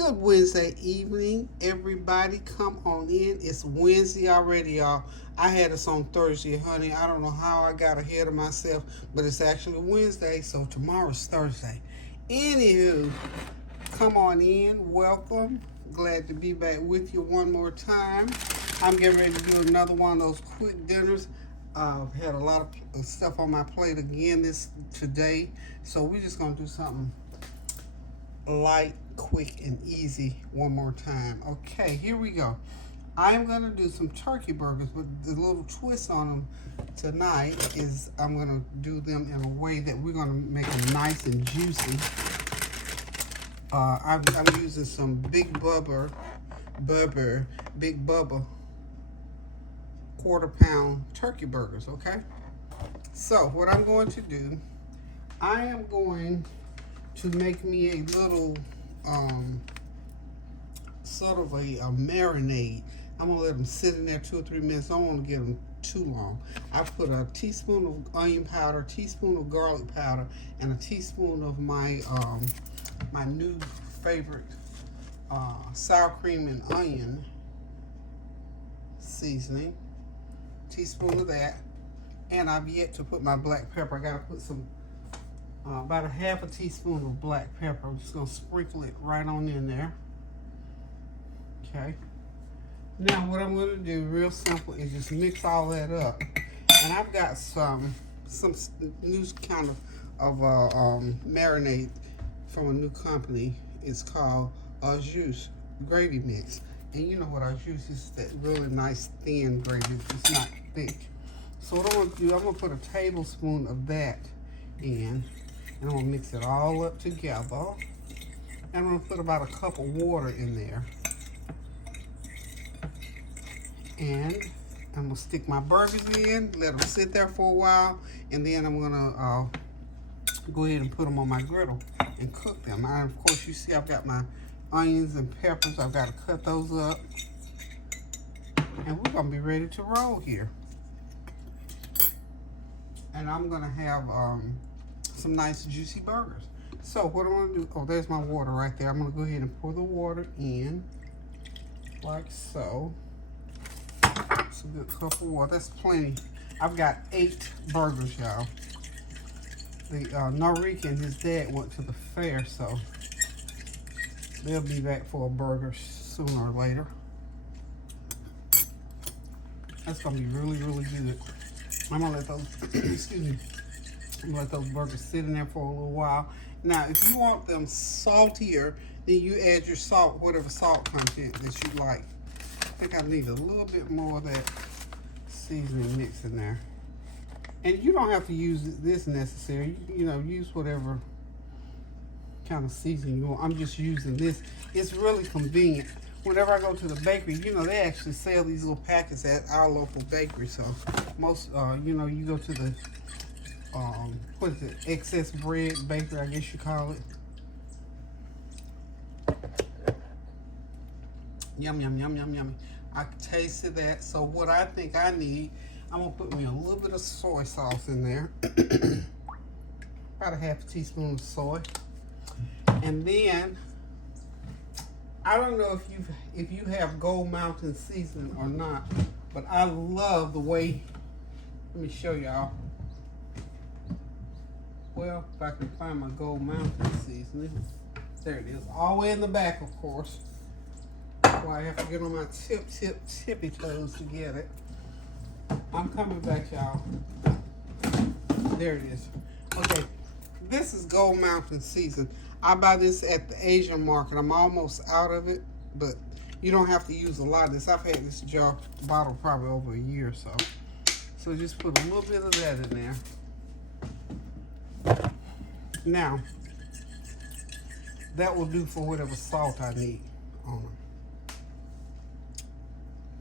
Good Wednesday evening, everybody. Come on in. It's Wednesday already, y'all. I had us on Thursday, honey. I don't know how I got ahead of myself, but it's actually Wednesday, so tomorrow's Thursday. Anywho, come on in. Welcome. Glad to be back with you one more time. I'm getting ready to do another one of those quick dinners. I've had a lot of stuff on my plate again today, so we're just gonna do something light, quick, and easy one more time. Okay, here we go. I am going to do some turkey burgers, but the little twist on them tonight is I'm going to do them in a way that we're going to make them nice and juicy. I'm using some Big Bubba quarter-pound turkey burgers, okay? So what I'm going to do, I am going to make me a little sort of a marinade. I'm gonna let them sit in there 2 or 3 minutes. I don't want to get them too long. I put a teaspoon of onion powder, a teaspoon of garlic powder, and a teaspoon of my my new favorite sour cream and onion seasoning. Teaspoon of that, and I've yet to put my black pepper. I gotta put some about a half a teaspoon of black pepper. I'm just going to sprinkle it right on in there. Okay. Now what I'm going to do, real simple, is just mix all that up. And I've got some new kind of marinade from a new company. It's called Juice Gravy Mix. And you know what Juice is, that really nice thin gravy. It's not thick. So what I'm going to do, I'm going to put a tablespoon of that in. And I'm going to mix it all up together. And I'm going to put about a cup of water in there. And I'm going to stick my burgers in, let them sit there for a while, and then I'm going to go ahead and put them on my griddle and cook them. And of course, you see I've got my onions and peppers. I've got to cut those up. And we're going to be ready to roll here. And I'm going to have some nice juicy burgers. So what I'm gonna do, oh, there's my water right there. I'm gonna go ahead and pour the water in like so. It's a good cup of water. That's plenty. I've got 8 burgers, y'all. The Norika and his dad went to the fair, so they'll be back for a burger sooner or later. That's gonna be really, really good. I'm gonna let those excuse me. Let those burgers sit in there for a little while. Now, if you want them saltier, then you add your salt, whatever salt content that you like. I think I need a little bit more of that seasoning mix in there. And you don't have to use this necessarily. You know, use whatever kind of seasoning you want. I'm just using this. It's really convenient. Whenever I go to the bakery, you know, they actually sell these little packets at our local bakery. So most, you know, you go to the what is it, excess bread bakery, I guess you call it. Yum, yum, yum, yum, yum. I tasted that. So what I think I need, I'm gonna put me a little bit of soy sauce in there. About a half a teaspoon of soy. And then I don't know if you have Gold Mountain seasoning or not, but I love the way, let me show y'all. Well, if I can find my Gold Mountain seasoning. There it is. All the way in the back, of course. Why I have to get on my tippy toes to get it. I'm coming back, y'all. There it is. Okay, this is Gold Mountain season. I buy this at the Asian market. I'm almost out of it, but you don't have to use a lot of this. I've had this bottle probably over a year or so. So just put a little bit of that in there. Now, that will do for whatever salt I need on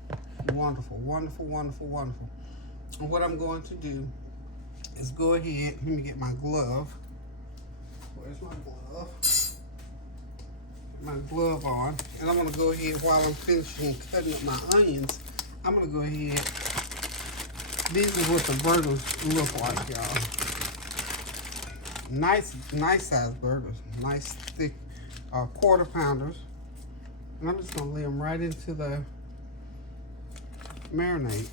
them. Wonderful, wonderful, wonderful, wonderful. And what I'm going to do is go ahead, let me get my glove. Where's my glove? Get my glove on. And I'm going to go ahead, while I'm finishing cutting up my onions, I'm going to go ahead. These are what the burgers look like, y'all. Nice size burgers. Nice thick quarter pounders. And I'm just going to lay them right into the marinade,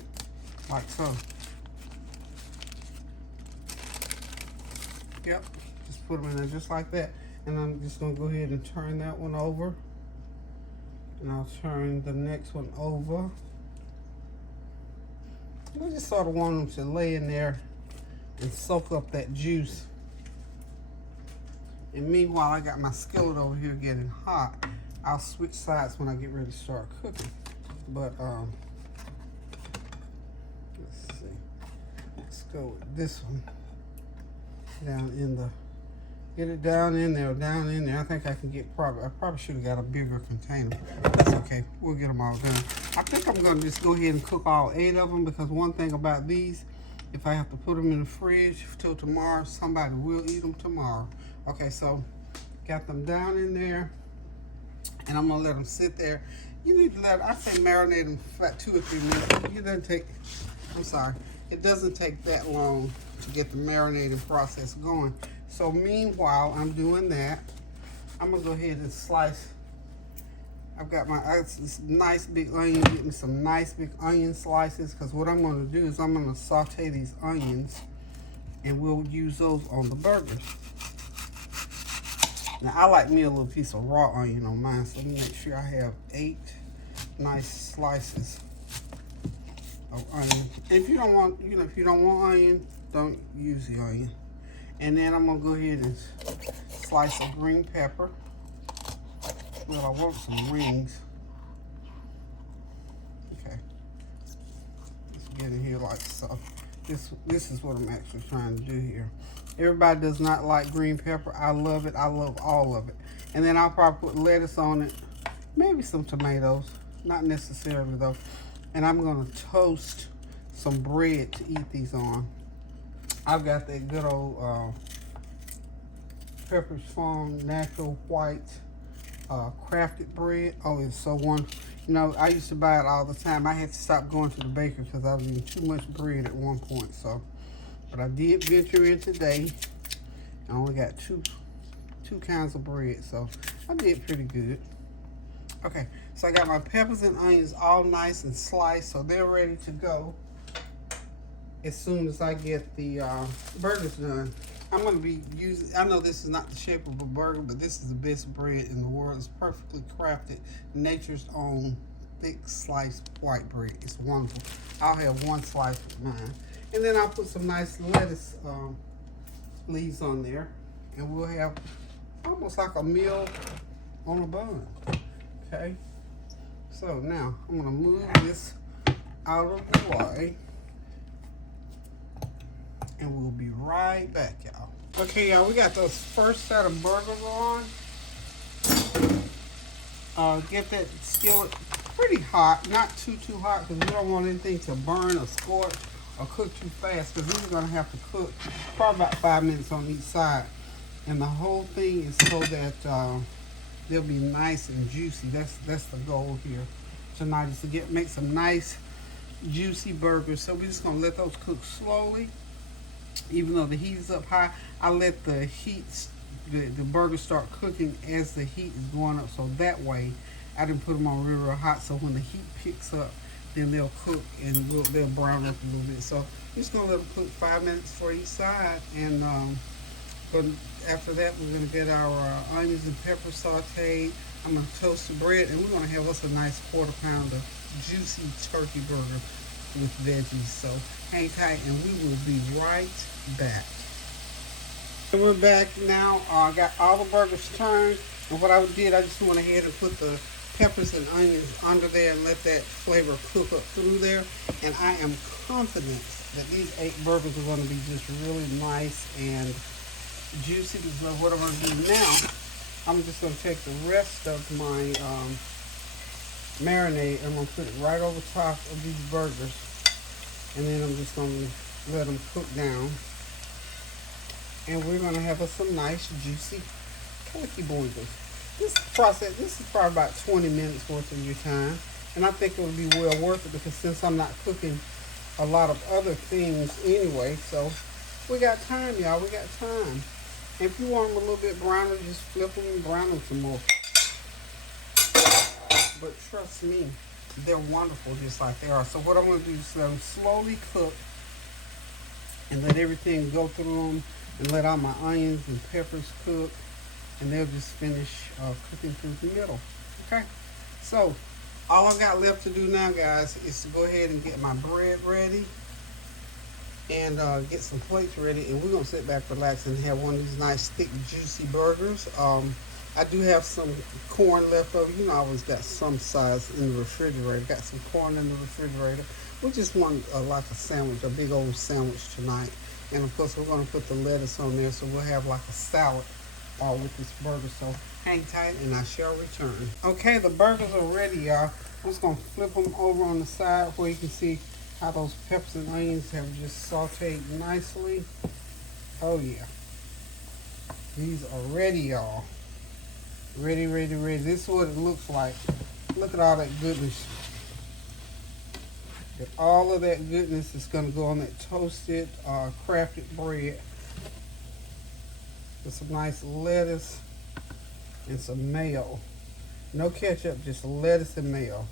like so. Yep, just put them in there just like that. And I'm just going to go ahead and turn that one over. And I'll turn the next one over. I just sort of want them to lay in there and soak up that juice. And meanwhile, I got my skillet over here getting hot. I'll switch sides when I get ready to start cooking. But let's see. Let's go with this one. Down in the, get it down in there, down in there. I think I can get I probably should have got a bigger container. That's okay. We'll get them all done. I think I'm gonna just go ahead and cook all 8 of them, because one thing about these, if I have to put them in the fridge till tomorrow, somebody will eat them tomorrow. Okay, so got them down in there, and I'm gonna let them sit there. You need to I say marinate them for about 2 or 3 minutes. It doesn't take, I'm sorry, it doesn't take that long to get the marinating process going. So meanwhile, I'm doing that. I'm gonna go ahead and slice. I've got this nice big onion. Get me some nice big onion slices, because what I'm gonna do is I'm gonna saute these onions, and we'll use those on the burgers. Now I like me a little piece of raw onion on mine, so let me make sure I have 8 nice slices of onion. And if you don't want, if you don't want onion, don't use the onion. And then I'm gonna go ahead and slice a green pepper. Well, I want some rings. Okay. Let's get in here like so. This is what I'm actually trying to do here. Everybody does not like green pepper. I love it. I love all of it. And then I'll probably put lettuce on it. Maybe some tomatoes. Not necessarily though. And I'm gonna toast some bread to eat these on. I've got that good old Pepperidge Farm natural white crafted bread. Oh, it's so wonderful. You know, I used to buy it all the time. I had to stop going to the bakery because I was eating too much bread at one point. So, but I did venture in today. I only got two kinds of bread, so I did pretty good. Okay, so I got my peppers and onions all nice and sliced, so they're ready to go as soon as I get the burgers done. I'm going to be using, I know this is not the shape of a burger, but this is the best bread in the world. It's perfectly crafted, nature's own thick sliced white bread. It's wonderful. I'll have 1 slice of mine. And then I'll put some nice lettuce leaves on there. And we'll have almost like a meal on a bun. Okay? So now, I'm going to move this out of the way. And we'll be right back, y'all. Okay, y'all, we got those first set of burgers on. Get that skillet pretty hot, not too hot, because we don't want anything to burn or scorch or cook too fast, because these are going to have to cook probably about 5 minutes on each side. And the whole thing is so that they'll be nice and juicy. That's the goal here tonight, is to make some nice juicy burgers. So we're just going to let those cook slowly. Even though the heat is up high, I let the burgers start cooking as the heat is going up. So that way, I didn't put them on real hot. So when the heat picks up, then they'll cook and they'll brown up a little bit. So I'm just gonna let them cook 5 minutes for each side. And but after that, we're gonna get our onions and peppers sauteed. I'm gonna toast the bread, and we're gonna have us a nice 1/4 pound of juicy turkey burger with veggies. So hang tight, and we will be right back. And we're back now. I got all the burgers turned, and what I did, I just went ahead and put the peppers and onions under there and let that flavor cook up through there. And I am confident that these 8 burgers are going to be just really nice and juicy. So what I'm going to do now, I'm just going to take the rest of my marinade, and I'm going to put it right over top of these burgers. And then I'm just going to let them cook down. And we're going to have us some nice, juicy turkey burgers. This is probably about 20 minutes worth of your time. And I think it will be well worth it, because since I'm not cooking a lot of other things anyway, so we got time, y'all. We got time. And if you want them a little bit browner, just flip them and brown them some more. but trust me, they're wonderful just like they are. So what I'm going to do is let them slowly cook and let everything go through them and let all my onions and peppers cook, and they'll just finish cooking through the middle. Okay, so all I got left to do now, guys, is to go ahead and get my bread ready and get some plates ready, and we're gonna sit back, relax, and have one of these nice, thick, juicy burgers. I do have some corn left over. You know, I always got some size in the refrigerator. Got some corn in the refrigerator. We just want like a sandwich, a big old sandwich tonight. And of course, we're gonna put the lettuce on there, so we'll have like a salad with this burger. So hang tight, and I shall return. Okay, the burgers are ready, y'all. I'm just gonna flip them over on the side where you can see how those peppers and onions have just sauteed nicely. Oh yeah, these are ready, y'all. Ready, ready, ready. This is what it looks like. Look at all that goodness. And all of that goodness is going to go on that toasted, crafted bread with some nice lettuce and some mayo. No ketchup, just lettuce and mayo.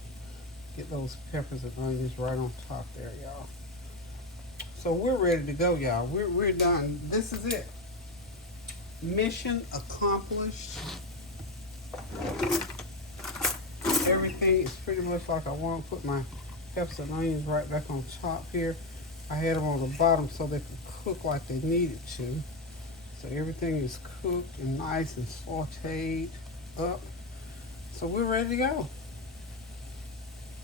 Get those peppers and onions right on top there, y'all. So we're ready to go, y'all. We're done. This is it. Mission accomplished. Everything is pretty much like I want to. Put my peppers and onions right back on top here. I had them on the bottom so they could cook like they needed to. So everything is cooked and nice and sauteed up. So we're ready to go.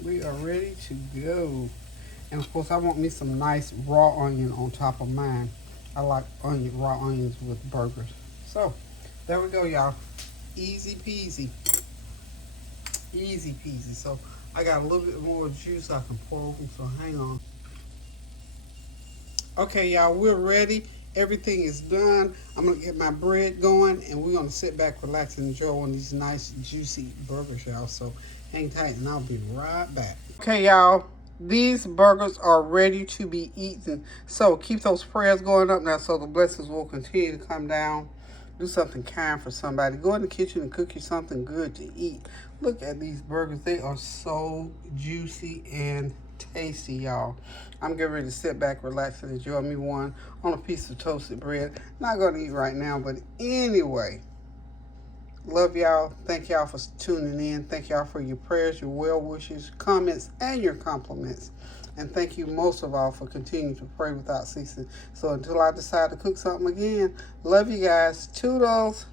We are ready to go. And of course, I want me some nice raw onion on top of mine. I like raw onions with burgers. So there we go, y'all. Easy peasy. Easy peasy. So I got a little bit more juice I can pour over, so hang on. Okay, y'all, we're ready. Everything is done. I'm going to get my bread going, and we're going to sit back, relax, and enjoy one of these nice, juicy burgers, y'all. So hang tight, and I'll be right back. Okay, y'all, these burgers are ready to be eaten. So keep those prayers going up now so the blessings will continue to come down. Do something kind for somebody. Go in the kitchen and cook you something good to eat. Look at these burgers. They are so juicy and tasty, y'all. I'm getting ready to sit back, relax, and enjoy me one on a piece of toasted bread. Not going to eat right now, but anyway. Love y'all. Thank y'all for tuning in. Thank y'all for your prayers, your well wishes, comments, and your compliments. And thank you most of all for continuing to pray without ceasing. So until I decide to cook something again, love you guys. Toodles.